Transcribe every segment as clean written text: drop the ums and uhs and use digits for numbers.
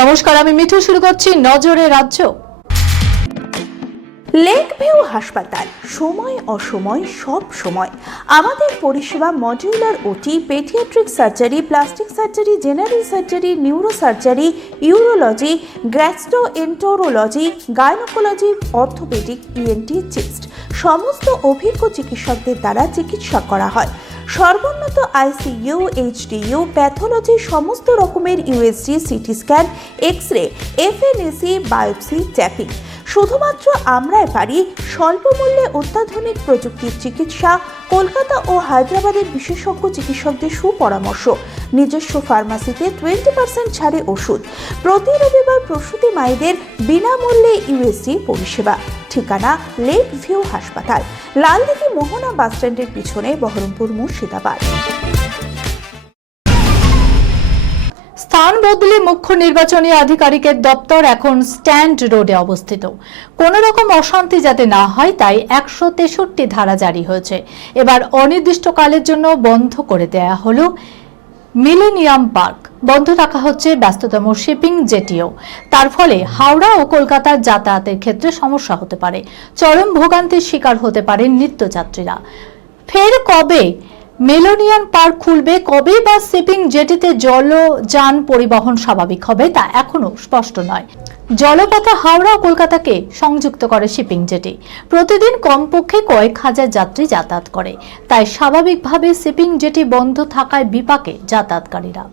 নমস্কার, আমি মিঠু। শুরু করছি নজরে রাজ্য। লেক ভিউ হাসপাতাল, সময় অসময় সব সময় আমাদের পরিষেবা modular OT, paediatric surgery, plastic surgery, general surgery, neuro surgery, urology, gastroenterology, gynaecology, orthopaedic, ENT, chest সমস্ত অভিজ্ঞ চিকিৎসকদের দ্বারা চিকিৎসা করা হয়। সর্বোন্নত আইসিইউ, এইচডিইউ, প্যাথোলজি, সমস্ত রকমের USG, CT scan, X ray, FNAC, biopsy, tapping. শুধুমাত্র আমরাই পারি স্বল্প মূল্যে অত্যাধুনিক প্রযুক্তির চিকিৎসা। কলকাতা ও হায়দ্রাবাদের বিশেষজ্ঞ চিকিৎসকদের সুপরামর্শ, নিজস্ব ফার্মাসিতে 20% ছাড়ে ওষুধ, প্রতি রবিবার প্রসূতি মায়েদের বিনামূল্যে ইউএসজি পরিষেবা। ঠিকানা লেক ভিউ হাসপাতাল, লালদিঘি মোহনা বাসস্ট্যান্ডের পিছনে, বহরমপুর, মুর্শিদাবাদ। স্থান বদলে মুখ্য নির্বাচনী আধিকারিকের দপ্তর এখন স্ট্যান্ড রোডে অবস্থিত। কোন রকম অশান্তি যাতে না হয় তাই 163 ধারা জারি হয়েছে। এবার অনির্দিষ্টকালের জন্য বন্ধ করে দেয়া হলো মিলেনিয়াম পার্ক। বন্ধ রাখা হচ্ছে ব্যস্ততম শিপিং জেটিও। তার ফলে হাওড়া ও কলকাতার যাতায়াতের ক্ষেত্রে সমস্যা হতে পারে। চরম ভোগান্তির শিকার হতে পারেন নিত্যযাত্রীরা। ফের কবে মিলেনিয়াম পার্ক খুলবে, কবে বা শিপিং জেটিতে জলযান পরিবহন স্বাভাবিক হবে তা এখনো স্পষ্ট নয়। জলপথে হাওড়া ও কলকাতাকে সংযুক্ত করে শিপিং জেটি। প্রতিদিন কমপক্ষে কয়েক হাজার যাত্রী যাতায়াত করে, তাই স্বাভাবিকভাবে শিপিং জেটি বন্ধ থাকায় বিপাকে যাতায়াতকারীরা।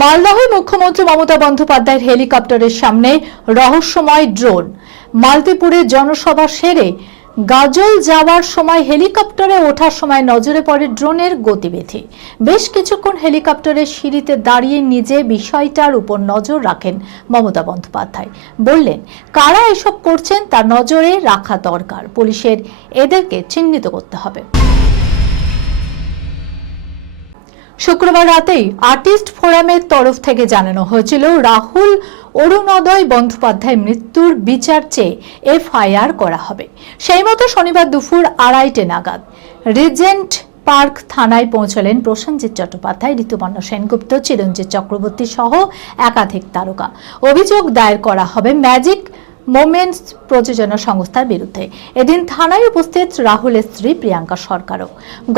মালদহে মুখ্যমন্ত্রী মমতা বন্দ্যোপাধ্যায়ের হেলিকপ্টারের সামনে রহস্যময় ড্রোন। মালতীপুরে জনসভা সেরে গাজল যাওয়ার সময় হেলিকপ্টারে ওঠার সময় নজরে পড়ে ড্রোনের গতিবিধি। বেশ কিছুক্ষণ হেলিকপ্টারের সিঁড়িতে দাঁড়িয়ে নিজে বিষয়টার উপর নজর রাখেন মমতা বন্দ্যোপাধ্যায়। বললেন, কারা এসব করছেন তা নজরে রাখা দরকার, পুলিশের এদেরকে চিহ্নিত করতে হবে। শুক্রবার রাতেই আর্টিস্ট ফোরামের তরফ থেকে জানানো হয়েছিল রাহুল অরুণোদয় বন্দ্যোপাধ্যায় মৃত্যুর বিচার চেয়ে এফআইআর করা হবে। সেই মতো শনিবার দুপুর 2:30 নাগাদ রিজেন্ট পার্ক থানায় পৌঁছলেন প্রসেনজিৎ চট্টোপাধ্যায়, ঋতুপর্ণা সেনগুপ্ত, চিরঞ্জিত চক্রবর্তী সহ একাধিক তারকা। অভিযোগ দায়ের করা হবে ম্যাজিক মোমেন্টস প্রযোজনা সংস্থার বিরুদ্ধে। এদিন থানায় উপস্থিত রাহুলের স্ত্রী প্রিয়াঙ্কা সরকারও।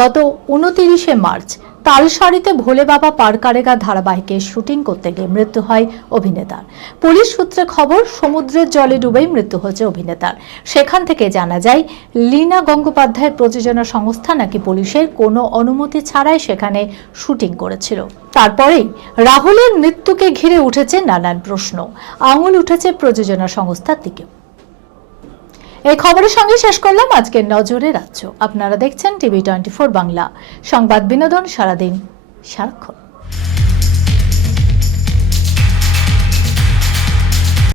গত 29 মার্চ তালসারিতে ভোলে বাবা পারকারেগা ধারাবাহিকের শুটিং করতে গিয়ে মৃত্যু হয় অভিনেতার। পুলিশ সূত্রে খবর, সমুদ্রের জলে ডুবেই মৃত্যু হয়েছে অভিনেতার। সেখান থেকে জানা যায় লীনা গঙ্গোপাধ্যায়ের প্রযোজনা সংস্থা নাকি পুলিশের কোনো অনুমতি ছাড়াই সেখানে শুটিং করেছিল। তারপরেই রাহুলের মৃত্যুকে ঘিরে উঠেছে নানান প্রশ্ন, আঙুল উঠেছে প্রযোজনা সংস্থার দিকে। এই খবরের সঙ্গে শেষ করলাম আজকের নজরে রাজ্য। আপনারা দেখছেন টিভি 24 বাংলা, সংবাদ বিনোদন সারাদিন সারাক্ষণ।